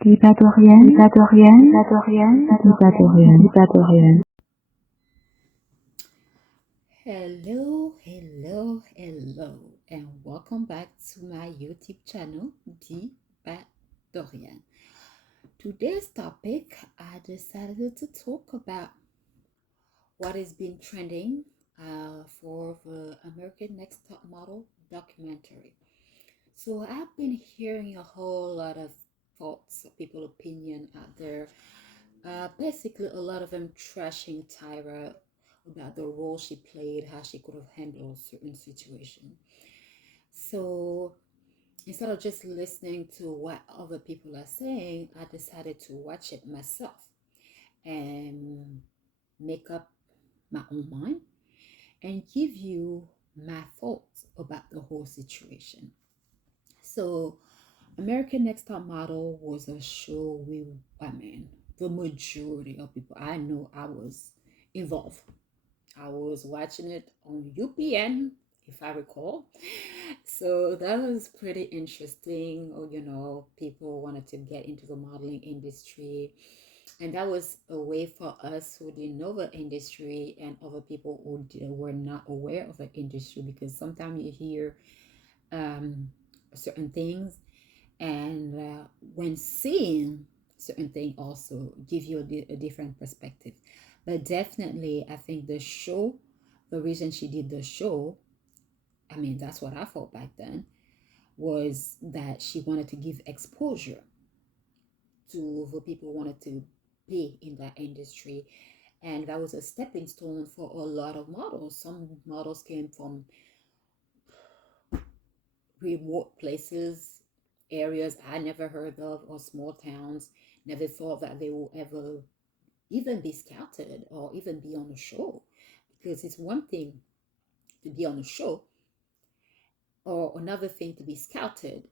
By Doriane, By Doriane, By Doriane, By Doriane, By Doriane. Hello, and welcome back to my YouTube channel, By Doriane. Today's topic, I decided to talk about what has been trending for the American Next Top Model documentary. So I've been hearing a whole lot of thoughts, people opinion out there. Basically, a lot of them trashing Tyra about the role she played, how she could have handled certain situation. So instead of just listening to what other people are saying, I decided to watch it myself and make up my own mind and give you my thoughts about the whole situation. So, American Next Top Model was a show I mean, the majority of people I know I was involved. I was watching it on UPN, if I recall. So that was pretty interesting. People wanted to get into the modeling industry. And that was a way for us who didn't know the industry and other people who were not aware of the industry, because sometimes you hear um, certain things, and when seeing certain thing also give you a different perspective. But definitely I think the reason she did the show, I mean, that's what I thought back then, was that she wanted to give exposure to the people who wanted to be in that industry. And that was a stepping stone for a lot of models. Some models came from remote places, areas I never heard of, or small towns, never thought that they will ever even be scouted or even be on a show. Because it's one thing to be on a show, or another thing to be scouted,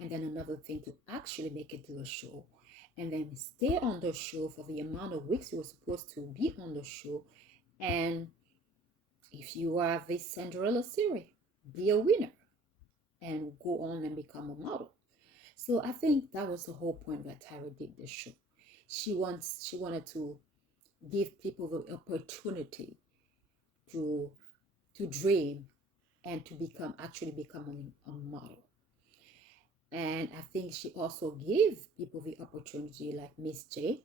and then another thing to actually make it to a show, and then stay on the show for the amount of weeks you were supposed to be on the show. And if you are the Cinderella series, be a winner and go on and become a model. So I think that was the whole point that Tyra did the show. She wanted to give people the opportunity to dream and to become a model. And I think she also gave people the opportunity, like Miss J.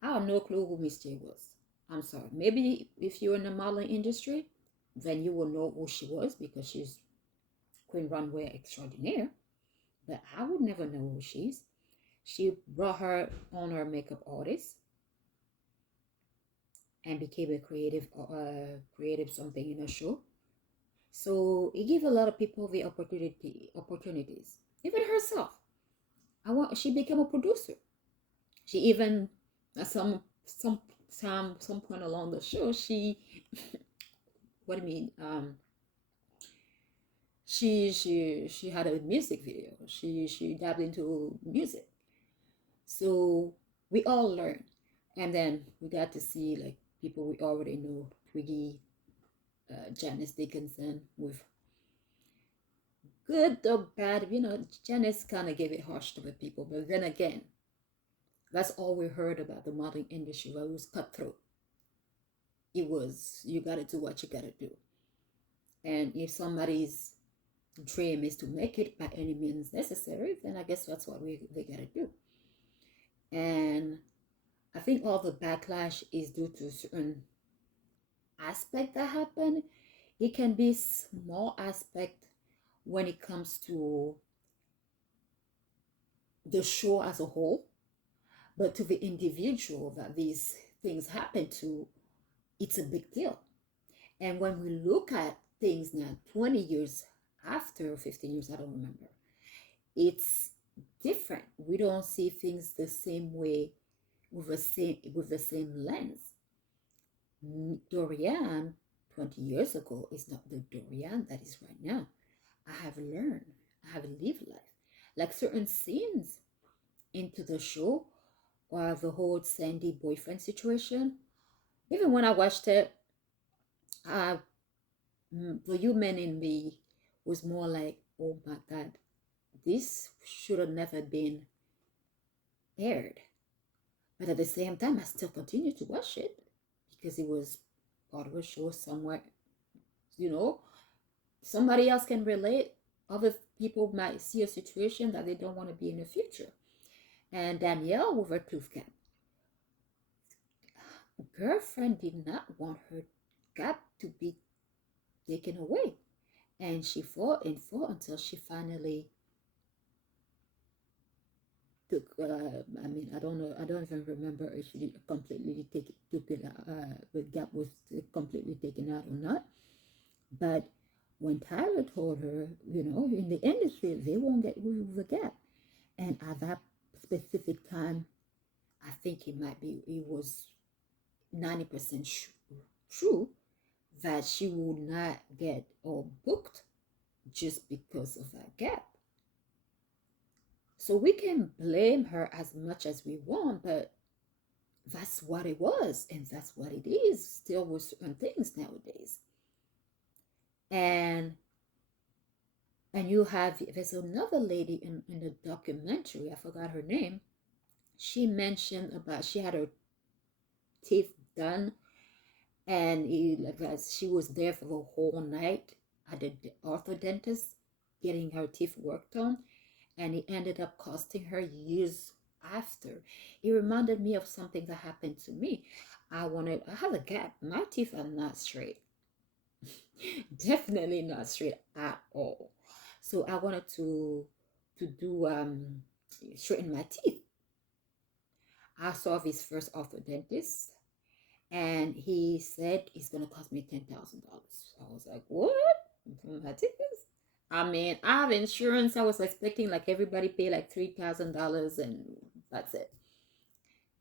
I have no clue who Miss J was. I'm sorry. Maybe if you're in the modeling industry, then you will know who she was, because she's Queen Runway Extraordinaire. But I would never know who she is. She brought her on her makeup artist and became a creative something in a show. So it gave a lot of people the opportunities. Even herself. She became a producer. She even at some point along the show, she what do you mean? She had a music video. She dabbled into music. So we all learned. And then we got to see like people we already know, Twiggy, Janice Dickinson, with good or bad. Janice kind of gave it harsh to the people, but then again, that's all we heard about the modeling industry. Well, it was cutthroat. It was, you got to do what you got to do. And if somebody's dream is to make it by any means necessary, then I guess that's what they got to do. And I think all the backlash is due to certain aspect that happen. It can be small aspect when it comes to the show as a whole, but to the individual that these things happen to, it's a big deal. And when we look at things now, 20 years after, 15 years, I don't remember, it's different. We don't see things the same way, with the same lens. Doriane 20 years ago is not the Doriane that is right now. I have learned, I have lived life. Like certain scenes into the show, or the whole Sandy boyfriend situation, even when I watched it, uh, the human in me was more like, oh my God, this should have never been aired. But at the same time, I still continue to watch it because it was part of a show somewhere, you know, somebody else can relate. Other people might see a situation that they don't want to be in the future. And Danielle with her tooth gap. Girlfriend did not want her gap to be taken away. And she fought and fought until she finally took, I don't know, I don't even remember if she completely took it, the gap was completely taken out or not. But when Tyler told her, you know, in the industry, they won't get rid of the gap. And at that specific time, I think it was 90% true that she would not get or booked just because of that gap. So we can blame her as much as we want, but that's what it was, and that's what it is still with certain things nowadays. And there's another lady in the documentary, I forgot her name. She mentioned about she had her teeth done, and she was there for the whole night at the orthodontist getting her teeth worked on, and it ended up costing her years after. It reminded me of something that happened to me. I have a gap. My teeth are not straight. Definitely not straight at all. So I wanted to do straighten my teeth. I saw this first orthodontist, and he said it's gonna cost me $10,000. I was like, what? For my teeth? I mean, I have insurance. I was expecting like everybody pay like $3,000 and that's it.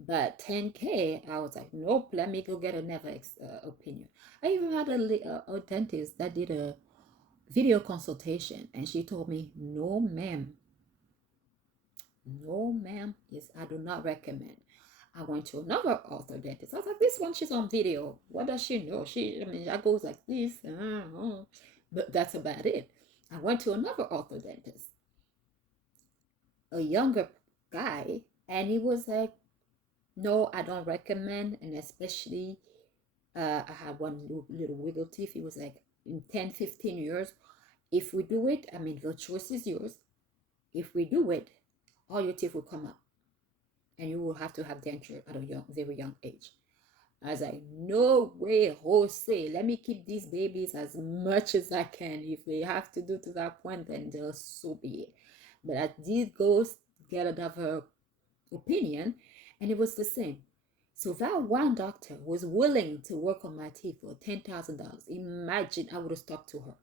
But 10K, I was like, nope, let me go get another opinion. I even had a dentist that did a video consultation, and she told me, no, ma'am. No, ma'am. Yes, I do not recommend. I went to another orthodontist. I was like, this one, she's on video. What does she know? I goes like this. But that's about it. I went to another orthodontist, a younger guy, and he was like, no, I don't recommend. And especially, I had one little wiggle teeth. He was like, in 10, 15 years, if we do it, I mean, the choice is yours. If we do it, all your teeth will come up and you will have to have denture at a very young age. I was like, no way, Jose. Let me keep these babies as much as I can. If they have to do to that point, then just so be it. But I did go get another opinion, and it was the same. So that one doctor was willing to work on my teeth for $10,000. Imagine I would have stuck to her.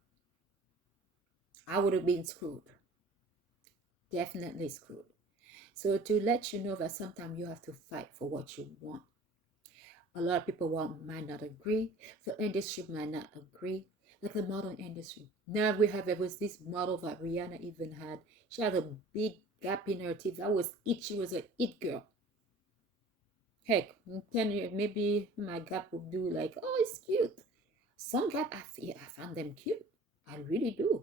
I would have been screwed. Definitely screwed. So to let you know that sometimes you have to fight for what you want. A lot of people might not agree. The industry might not agree. Like the model industry. Now there was this model that Rihanna even had. She had a big gap in her teeth. That was it. She was an it girl. Heck, in 10 years, maybe my gap would do like, oh, it's cute. Some gap, I found them cute. I really do.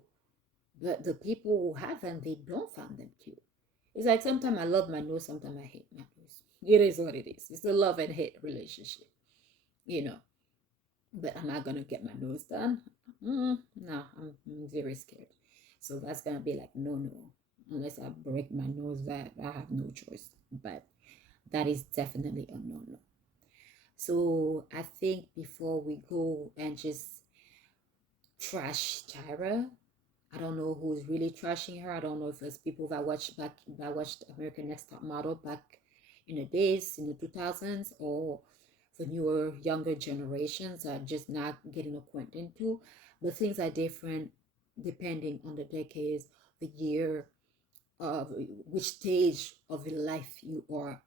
But the people who have them, they don't find them cute. It's like sometimes I love my nose, sometimes I hate my nose. It is what it is. It's a love and hate relationship, you know. But am I gonna get my nose done? No, I'm very scared. So that's gonna be like no, unless I break my nose, that I have no choice. But that is definitely a no. So I think before we go and just trash Tyra, I don't know who's really trashing her. I don't know if it's people that watched American Next Top Model back in the days in the 2000s, or the newer younger generations are just not getting acquainted to. But things are different depending on the decades, the year, of which stage of life you are.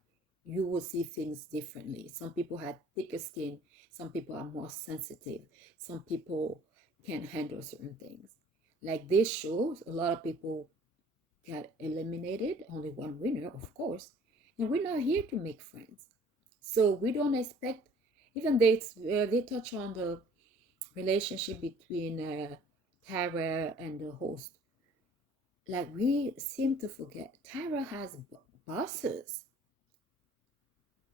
You will see things differently. Some people have thicker skin. Some people are more sensitive. Some people can handle certain things. Like this shows, a lot of people got eliminated. Only one winner, of course. And we're not here to make friends. So we don't expect, even they touch on the relationship between Tara and the host. Like we seem to forget, Tara has bosses.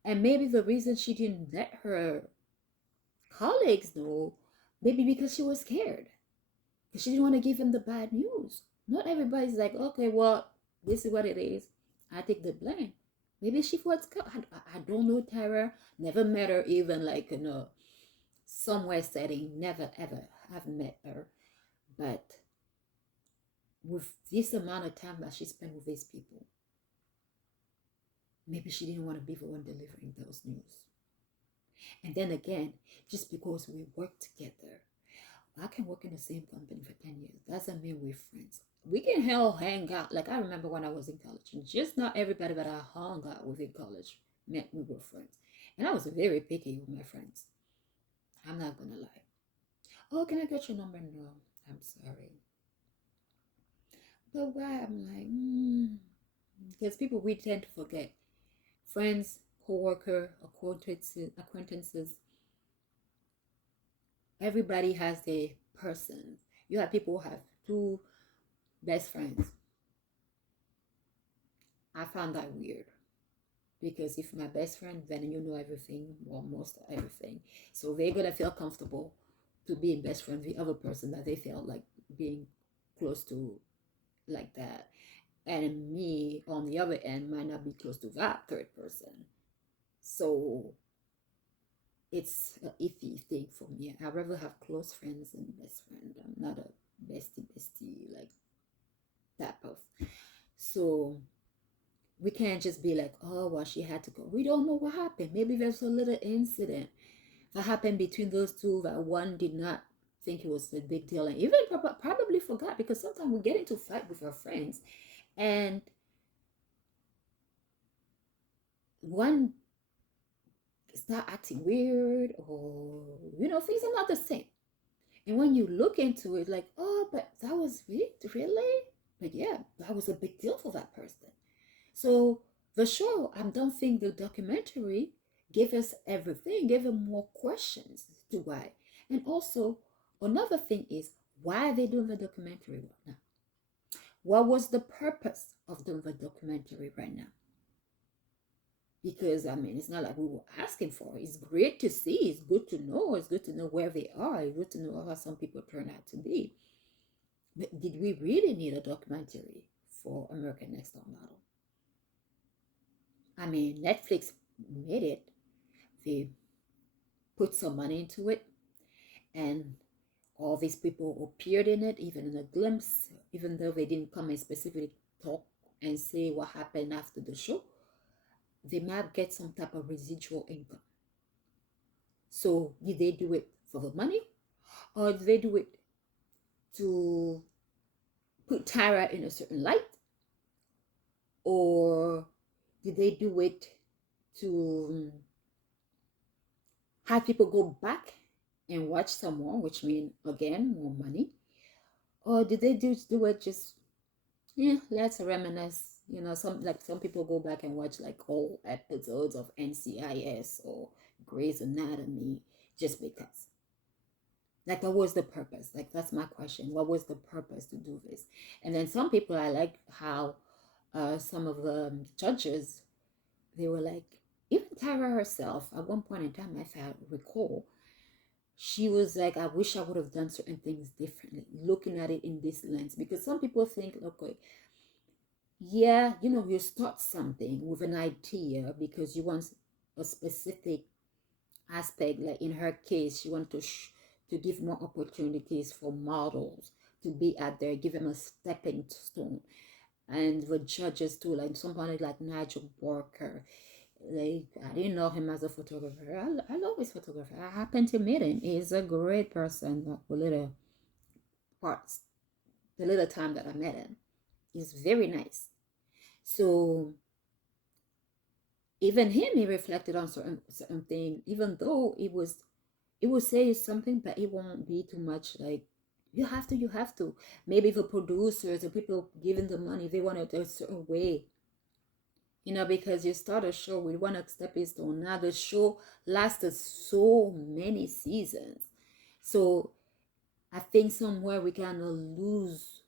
And maybe the reason she didn't let her colleagues know, maybe because she was scared, because she didn't want to give him the bad news. Not everybody's like, okay, well, this is what it is. I take the blame. Maybe she was scared. I don't know Tara. Never met her, even like in a somewhere setting. Never ever have met her. But with this amount of time that she spent with these people, maybe she didn't want to be the one delivering those news. And then again, just because we work together, I can work in the same company for 10 years. Doesn't mean we're friends. We can hang out. Like I remember when I was in college, and just not everybody that I hung out with in college meant we were friends. And I was very picky with my friends. I'm not gonna lie. Oh, can I get your number? No, I'm sorry. But why? I'm like, because people we tend to forget. Friends, co-worker, acquaintances. Everybody has a person. You have people who have two best friends. I found that weird because if my best friend, then you know everything or most everything, so they're gonna feel comfortable to being best friend with the other person that they felt like being close to like that, and me on the other end might not be close to that third person. So it's an iffy thing for me. I'd rather have close friends than best friend. I'm not a bestie like that of. So we can't just be like, oh, well, she had to go. We don't know what happened. Maybe there's a little incident that happened between those two that one did not think it was a big deal and even probably forgot, because sometimes we get into fight with our friends and one start acting weird, or things are not the same. And when you look into it, like, oh, but that was really, but yeah, that was a big deal for that person. So the show, I don't think the documentary gave us everything, gave them more questions to why. And also, another thing is, why are they doing the documentary right now? What was the purpose of doing the documentary right now? Because I mean, it's not like we were asking for it. It's great to see. It's good to know. It's good to know where they are. It's good to know how some people turn out to be. But did we really need a documentary for American Next Top Model? I mean, Netflix made it. They put some money into it, and all these people appeared in it, even in a glimpse, even though they didn't come and specifically talk and say what happened after the show. They might get some type of residual income. So did they do it for the money, or did they do it to put Tyra in a certain light, or did they do it to have people go back and watch some more, which means again more money, or did they do it just, yeah, let's reminisce. Some people go back and watch like whole episodes of NCIS or Grey's Anatomy just because. Like, what was the purpose? Like, that's my question. What was the purpose to do this? And then some people, I like how some of the judges, they were like, even Tara herself, at one point in time, if I recall, she was like, I wish I would have done certain things differently, looking at it in this lens. Because some people think, okay, yeah, you start something with an idea because you want a specific aspect. Like in her case, she wanted to give more opportunities for models to be out there, give them a stepping stone. And the judges too, like somebody like Nigel Barker, like I didn't know him as a photographer. I love his photographer. I happened to meet him. He's a great person. The little parts, the little time that I met him, he's very nice. So even him, he reflected on certain thing, even though it will say something, but it won't be too much like you have to. Maybe the producers, the people giving the money, they want it a certain way, because you start a show with one stepping stone. Now the show lasted so many seasons. So I think somewhere we kind of lose,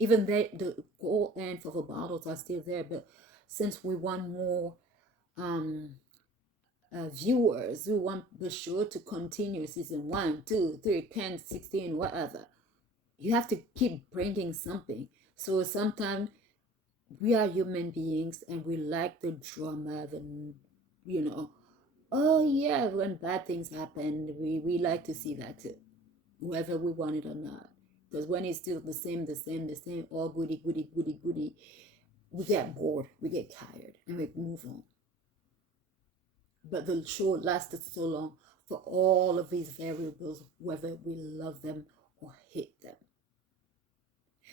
even the goal end for the bottles are still there, but since we want more um viewers. We want the show to continue season 1, 2, 3, 10, 16, whatever. You have to keep bringing something. So sometimes we are human beings and we like the drama, oh yeah, when bad things happen, we like to see that too, whether we want it or not. Because when it's still the same, all goody, goody, goody, goody, we get bored, we get tired, and we move on. But the show lasted so long for all of these variables, whether we love them or hate them.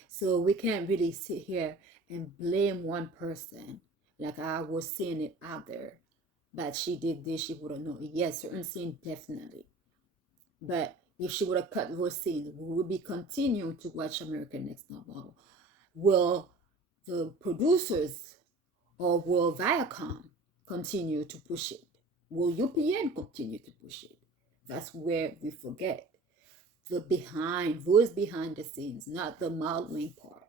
So we can't really sit here and blame one person. Like I was saying it out there, but she did this, she would have known. Yes, certain scenes definitely. But if she would have cut those scenes, we would be continuing to watch American Next Top Model. Will the producers or will Viacom continue to push it? Will UPN continue to push it? That's where we forget those behind the scenes, not the modeling part,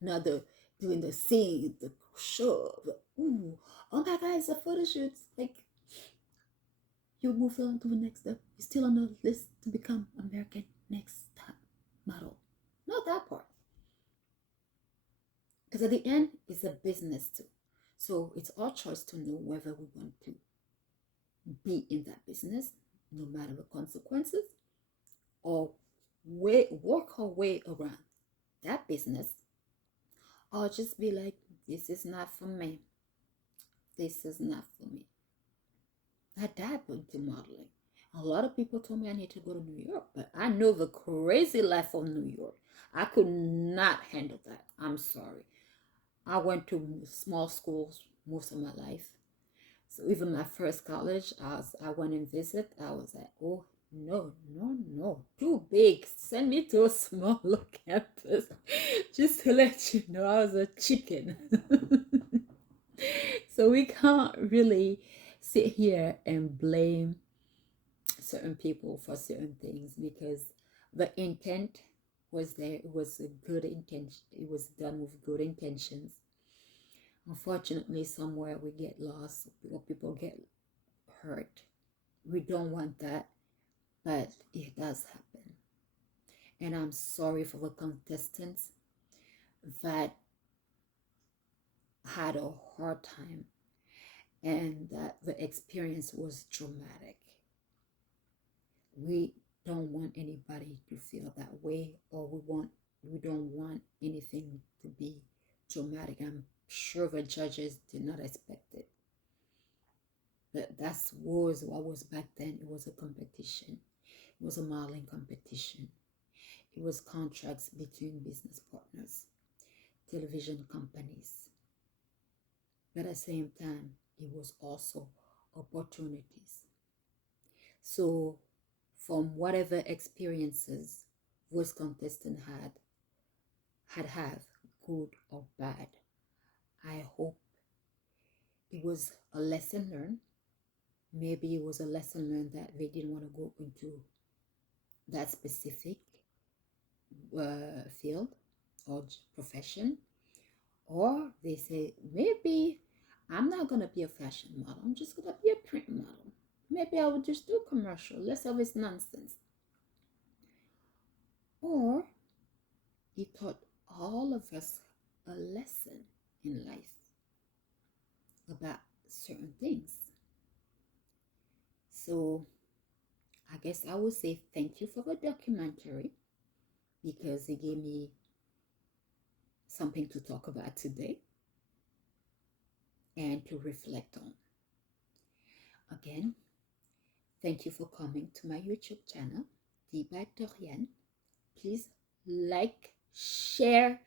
not the doing the scene, the show, oh my God, it's a photo shoot. Like, you move on to the next step. You're still on the list to become American Next Top Model. Not that part. Because at the end, it's a business too. So it's our choice to know whether we want to be in that business, no matter the consequences, or work our way around that business, or just be like, this is not for me. This is not for me. I dabbled into modeling. A lot of people told me I need to go to New York, but I know the crazy life of New York. I could not handle that. I'm sorry. I went to small schools most of my life. So even my first college, I went and visit. I was like, oh, no. Too big. Send me to a smaller campus. Just to let you know, I was a chicken. So we can't really sit here and blame certain people for certain things, because the intent was there. It was a good intention. It was done with good intentions. Unfortunately, somewhere we get lost or people get hurt. We don't want that, but it does happen. And I'm sorry for the contestants that had a hard time and that the experience was traumatic. We don't want anybody to feel that way, or we don't want anything to be traumatic. I'm sure the judges did not expect it. But that's was what was back then. It was a competition. It was a modeling competition. It was contracts between business partners, television companies. But at the same time, it was also opportunities. So from whatever experiences those contestants had, good or bad, I hope it was a lesson learned. Maybe it was a lesson learned that they didn't want to go into that specific field or profession. Or they say, maybe I'm not going to be a fashion model. I'm just going to be a print model. Maybe I would just do commercial, less of this nonsense. Or he taught all of us a lesson in life about certain things. So I guess I would say thank you for the documentary, because it gave me something to talk about today and to reflect on. Again, thank you for coming to my YouTube channel, By Doriane. Please like, share,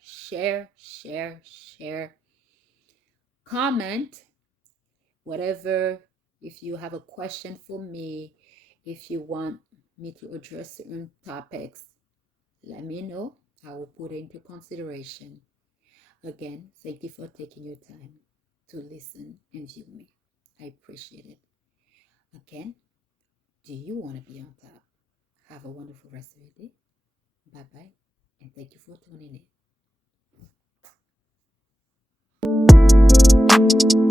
comment, whatever. If you have a question for me, if you want me to address certain topics, let me know. I will put it into consideration. Again, thank you for taking your time to listen and view me. I appreciate it. Again, do you want to be on top? Have a wonderful rest of your day. Bye-bye, and thank you for tuning in.